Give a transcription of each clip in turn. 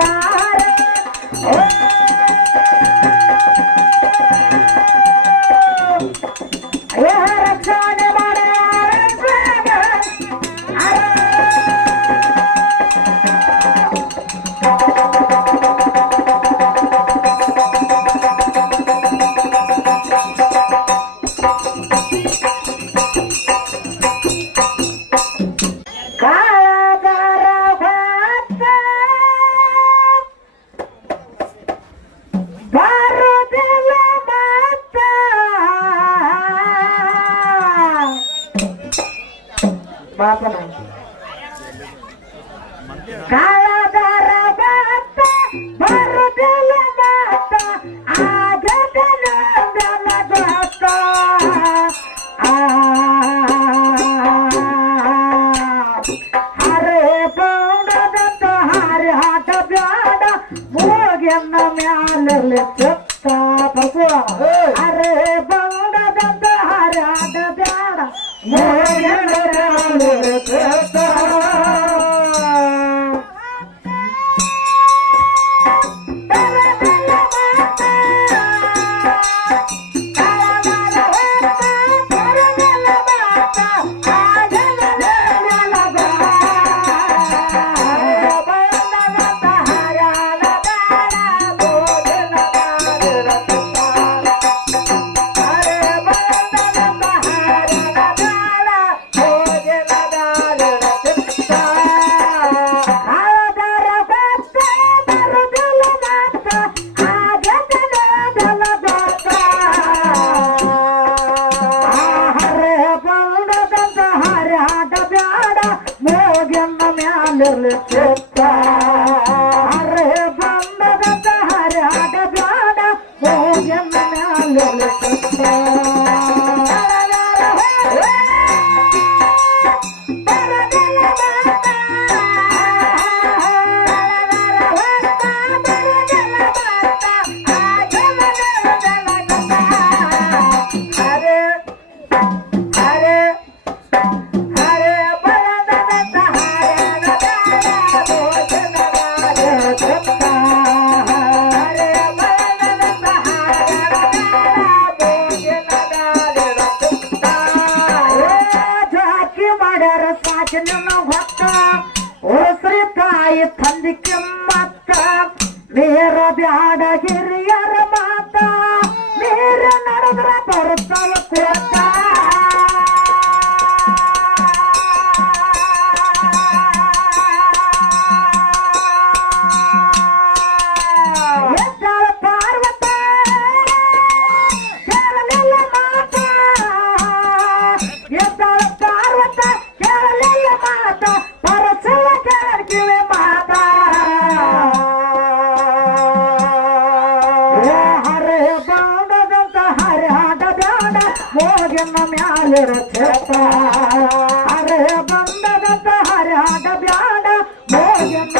감사합니다. ಬಾಪನ ಕಾಳಗರ ಹೊತ್ತ ಬರುದಿಲ್ಲ ಮತ್ತ ಆಗದನ ದೊತ್ತ ಹರೇ ಪೌಂಡದಂತ ಹರಿ ಹಾಟ ಬ್ಯಾಡ ಹೋಗೆನ್ನ ಮ್ಯಾಲಲ್ಲಿ ಚೆತ್ತ ಬಸವ. ಹರೇ ಚಿತ್ತ ಹರೇ ನೇರ ನಡೆದ್ರ Thank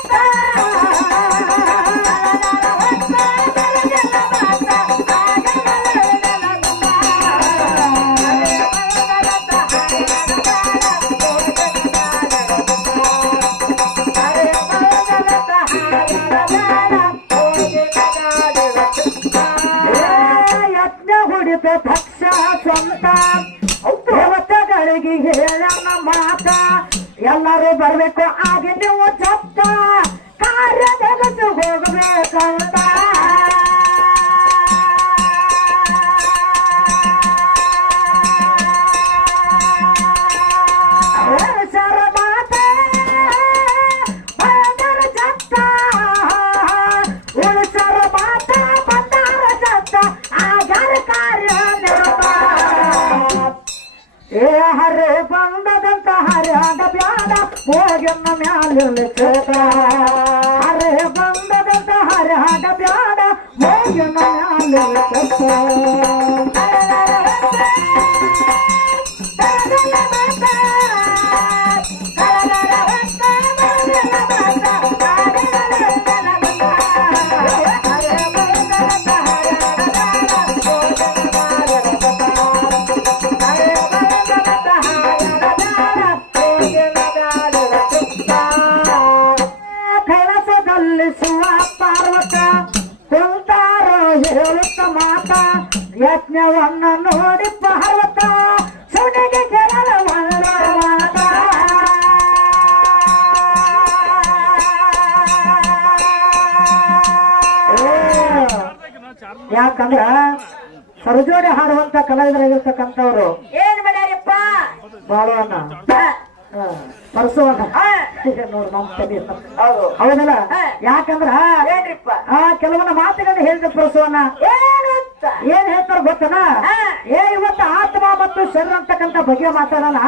you. ಎಲ್ಲರೂ ಬರ್ಬೇಕು ಹಾಗೆ ನೀವು ಚತ್ತ ಕಾರ್ಯದಲ್ಲೂ ಹೋಗಬೇಕಂತ ಶರ ಹೋಗನ್ನ ಮ್ಯಾಲೆ ಚೇತ ಅರೆ ಬಂದದಂತ ಹರ್ಯಾಗ ಬ್ಯಾಡ ಹೋಗನ್ನ ಮ್ಯಾಲೆ ಚೇತ ನೋಡಿ ಪಾರ್ವತ ಸುನಿಗೆ ಮಾತ ಯಾಕಂದ್ರ ಸರಜೋಡಿ ಹಾಡುವಂತ ಕಲಾವಿದರಾಗಿರ್ತಕ್ಕಂಥವ್ರು ಏನ್ ಮಾಡ್ಯಾರಪ್ಪ? ಬಾಳುವನ್ನ ಪರಸುವನ್ನ ನೋಡು ನಮ್ಮ ತಲೆ ಹೌದು. ಹೌದಲ್ಲ. ಯಾಕಂದ್ರ ಏನ್ರಿಪ್ಪ? ಆ ಕೆಲವೊಂದು ಮಾತುಗಳನ್ನ ಹೇಳಿದ ಪರಸುವನ್ನ ಏನ್ ಹೇಳ್ತಾರ ಗೊತ್ತನ. ಏ ಇವತ್ತು ಆತ್ಮ ಮತ್ತು ಶರೀರ ಅಂತಕ್ಕಂಥ ಬಗ್ಗೆ ಮಾತಾಡಲ್ಲ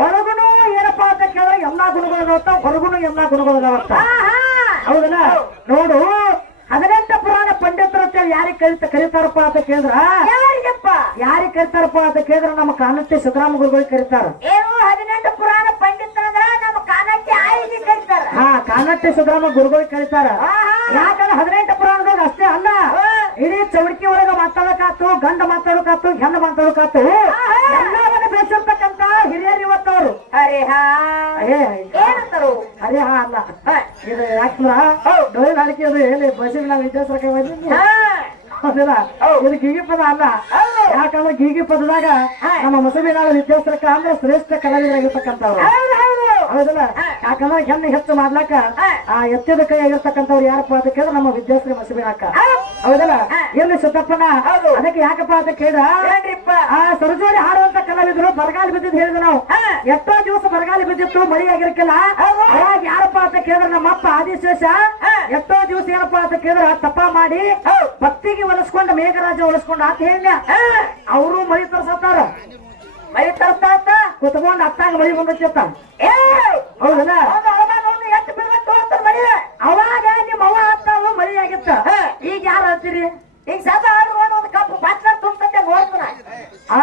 ಒಳಗುನು ಏನಪ್ಪ ಅಂತ ಕೇಳಿದ್ರೆ ಎಲ್ಲಾ ಗುಣಗಳು ಇದಾವತ್ತ ಹೊರಗುನು ಎಲ್ಲಾ ಗುಣಗಳು ಇದಾವತ್ತ ಹೌದಲ್ಲ? ನೋಡು ಹದಿನೆಂಟು ಪುರಾಣ ಪಂಡಿತರು ಯಾರಿಗೆ ಕರಿತ ಕರೀತಾರಪ್ಪ ಅಂತ ಕೇಳಿದ್ರ? ಯಾರಿಗಪ್ಪ? ಯಾರಿಗೆ ಕರಿತಾರಪ್ಪ ಅಂತ ಕೇಳಿದ್ರ ನಮ್ಮ ಕಾನಟ್ಟಿ ಸಿದ್ದರಾಮ ಗುರುಗಳಿಗೆ ಕರೀತಾರ ಹಾ ಕಾನಟ್ಟಿ ಸಿದ್ದರಾಮ ಗುರುಗಳಿಗೆ ಕರೀತಾರ. ಯಾಕಂದ್ರೆ ಹದಿನೆಂಟು ಪುರಾಣದಾಗ ಅಷ್ಟೇ ಅಲ್ಲ. ಇಡೀ ಚೌಡಿಕೆ ಒಳಗ ಮಾತಾಡಕಾತು ಗಂಡ ಮಾತಾಡಕಾತು ಹೆಣ್ಣು ಮಾತಾಡಕಾತು. ಎಲ್ಲವನ್ನ ಬೆಳೆಸಿರ್ತಕ್ಕಂತ ಹಿರಿಯರು ಇವತ್ತವರು. ಏನಂತಾರು? ಅದೇ ಹಾ ಅಲ್ಲ. ಇದು ಯಾಕಂದ್ರ ಡೊಳ್ಳು ನಾಳಿಕೆ ಅದು ಹೇಳಿ ಬಸ್ಸಿಗೆ ನಾವು ವಿದ್ಯಾಸರಕ್ಕೆ. ಹೌದಿಲ್ಲ? ಇದು ಗೀಗಿ ಪದ ಅಲ್ಲ. ಯಾಕಂದ್ರೆ ಗೀಗಿ ಪದದಾಗ ನಮ್ಮ ನಮ್ಮ ಮುಸಬಿನಾಳ ವಿದ್ಯಾಸರಕ ಅಂದ್ರೆ ಶ್ರೇಷ್ಠ ಕಲಾವಿದರಾಗಿರ್ತಕ್ಕಂಥವ್ರು. ಹೌದಲ್ಲ. ಯಾಕಂದ್ರೆ ಹೆಣ್ಣು ಹೆಚ್ಚು ಮಾಡ್ಲಾಕ ಆ ಎತ್ತಿದ ಕೈ ಆಗಿರ್ತಕ್ಕಂಥವ್ರು ಯಾರಪ್ಪ ಅಂತ ಕೇಳಿದ್ರೆ ನಮ್ಮ ವಿದ್ಯಾಶ್ರೀ ಮಸಬಿನಾಕ ಹೌದು. ಹೌದಲ್ಲ. ಎಲ್ಲಿ ಸುತ್ತಪ್ಪನ. ಅದಕ್ಕೆ ಯಾಕಪ್ಪ ಅಂತ ಏನ್ರಿಪ್ಪ ಆ ಸರಜೋಡಿ ಹಾಡುವಂತ ಕಲಾವಿದರು ಬರಗಾಲ ಬಿದ್ದಿದ್ ಹೇಳಿದ್ರು ನಾವು. ಎಷ್ಟೋ ದಿವಸ ಬರಗಾಲ ಬಿದ್ದಿತ್ತು ಮಳಿ ಆಗಿರ್ಕಿಲ್ಲ ಯಾರಪ್ಪ ಅಂತ ಕೇಳಿದ್ರೆ ನಮ್ಮಪ್ಪ ಆದಿಶೇಷ. ಎಷ್ಟೋ ದಿವಸ ಏನಪ್ಪ ಅಂತ ಕೇಳಿದ್ರ ತಪ್ಪ ಮಾಡಿ. ಭಕ್ತಿಗೆ ಒಲಿಸ್ಕೊಂಡು ಮೇಘರಾಜ ಒಲಿಸ್ಕೊಂಡು ಅಂತ ಹೇಳ. ಅವರು ಮಳಿ ತರ್ಸತ್ತಾರ ಮೈ ತರ್ತಾತ ಕುತ್ಕೊಂಡು ಅತ್ತಾಗ ಮಳಿ ಬಂದತ್ತ ಏ ಹೌದಲ್ಲ? ಎಷ್ಟು ಬೀಳ್ಬೇಕು ಅಂತ ಮಳಿ ಅವಾಗ ನಿಮ್ಮ ಅವ್ವ ಅತ್ತಾವು ಮಳಿ ಆಗಿತ್ತ ಈಗ ಯಾರು ಹೇಳ್ತೀರಿ ಈಗ ಸದಾ ಆಡ್ಕೊಂಡು ಒಂದು ಕಪ್ಪು ಬಾಟ್ಲ ನೋಡ್ತಾನ. ಆ?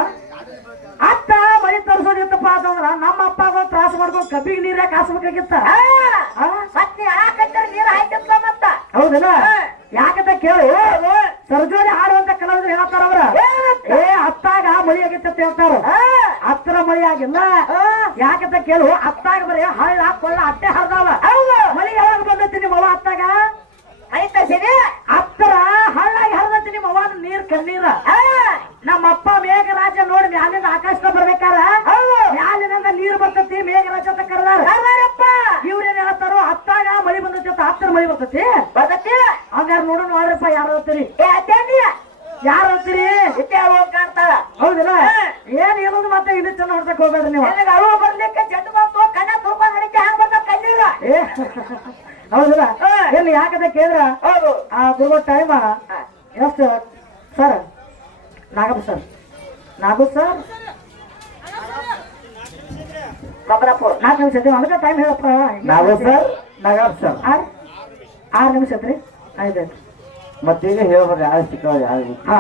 ಅತ್ತ ಮಳಿ ತರ್ಸೋದಿತ್ತಪ್ಪ ಅಂತಂದ್ರ ನಮ್ಮ ಅಪ್ಪ ತ್ರಾಸ ಮಾಡ್ಕೊಂಡು ಕಬ್ಬಿಗೆ ನೀರ್ ಯಾಕೆ ಹಾಸ್ಬೇಕಾಗಿತ್ತ ಆ? ಮತ್ ನೀ ಹಾಕಂದ್ರೆ ನೀರು ಹಾಕಿದ್ಲ ಮತ್ತ? ಹೌದಲ್ಲ? ಯಾಕಂತ ಕೇಳು? ಸರ್ಜೋರಿ ಹಾಡುವಂತ ಕಲಾವಿದ್ರು ಹೇಳ್ತಾರ ಅವ್ರ? ಏ ಅತ್ತಾಗ ಮಳಿ ಆಗಿತ್ತ ಹೇಳ್ತಾರ. ಹತ್ರ ಮಳಿ ಆಗಿಲ್ಲ. ಯಾಕಂತ ಕೇಳು ಅತ್ತಾಗ ಬರೀ ಹಳ್ಳ ಕೊಳ್ಳ ಅಟ್ಟೆ ಹರಿದಾವ. ಮಳಿ ಯಾವಾಗ ಬಂದೈತಿ ನಿಮ್ಮ ಅವ್ವ ಅತ್ತಾಗ? ಐತ ಸರಿ ಅತ್ತರ ಹಳ್ಳಾಗಿ ಹರಿದೈತಿ ನಿಮ್ಮ ಅವ್ವ ನೀರ್ ಕಣ್ಣೀರ. ನಮ್ಮ ಅಪ್ಪ ಮೇಘರಾಜ ನೋಡಿ ಮ್ಯಾಲಿಂದ ಆಕಾಶ ಬರ್ಬೇಕಾರ? ಮ್ಯಾಲಿನಿಂದ ನೀರ್ ಬರ್ತತಿ ಮೇಘರಾಜ ಅಂತ ಕರೆದಾರ. ಇವ್ರೇನ್ ಹೇಳ್ತಾರೋ ಅತ್ತಾಗ ಮಳಿ ಬಂದೈತಿ ಅಂತ ಹತ್ತರ ಮಳಿ ಬರ್ತತಿ. ಬರ್ತತಿ. ಹಂಗಾರ ನೋಡೋಣ ನೋಡ್ರಪ್ಪ ಯಾರು ಅತ್ತೇನಿ ಯಾರು ಹೇಳ್ತೀರಿ ಇತ್ತೆ ಹೋಗ್ ಕಾಣ್ತಾಳ? ಹೌದಿಲ್ಲ? ಏನ್ ಏನೊಂದು ಮತ್ತೆ? ಇಲ್ಲಿ ಚೆನ್ನ ಹೊಡ್ಸಕ್ ಹೋಗ್ಬೇಡ್ರಿ ನೀವು. ನಿನಗೆ ಅಳು ಬರ್ಲಿಕ್ಕೆ ಚೆಂಡು ಬಂತು? ಕಣ್ಣ ತುರ್ಕೊಂಡ್ ನಡಿಕೆ ಹಂಗ ಬರ್ತಾವ ಕಣ್ಣೀರ. ಏ ಹೌದಿಲ್ಲ. ಎಲ್ಲಿ ಯಾಕಂತ ಕೇಳಿದ್ರ? ಹೌದು. ಆ ದುರ್ಗೋ ಟೈಮ ಎಷ್ಟು sir Nagappa sir Nagu sir Kamalapur ನಾಲ್ಕು ನಿಮಿಷ ಐತಿ ಅದಕ್ಕೆ ಟೈಮ್ ಹೇಳಪ್ಪ. ನಾಗು ಸರ್ ನಾಗಪ್ಪ ಸರ್ ಆರು ಆರು ನಿಮಿಷ ಐತ್ರಿ ಆಯ್ತು. ಮತ್ತೀಗ ಹೇಳ್ಬೋದು ಯಾರು ಸಿಕ್ಕವ್ರು ಯಾರು ಹಾ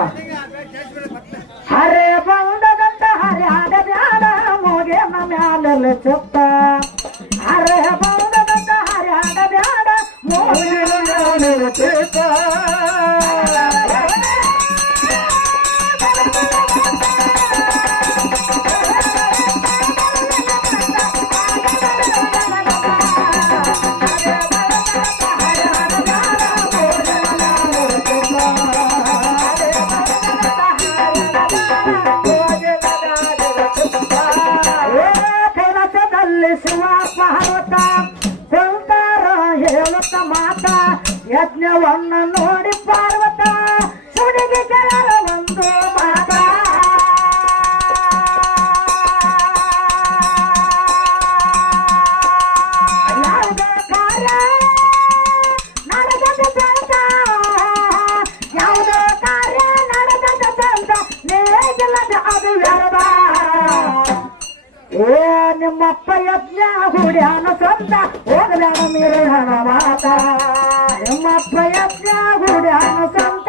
ಹರೇ ಬಂದದಂತ ಹರ್ಯಾಡ ಬ್ಯಾಡ ಮೋಗೆ ಮ್ಯಾಲ ಚುತ್ತ ಹರೇ ಬಂದದಂತ ಹರ್ಯಾಡ ಬ್ಯಾಡ ಮೋಗೆ ಮ್ಯಾಲ ಚುತ್ತ ನಿಮ್ಮಪ್ಪ ಯಜ್ಞ ಹುಡ್ಯಾನ ಸ್ವಂತ ಹೋಗಬೇಡ ಮೀರಣ ಮಾತ ನಿಮ್ಮಪ್ಪ ಯಜ್ಞ ಹುಡ್ಯಾನ ಸ್ವಂತ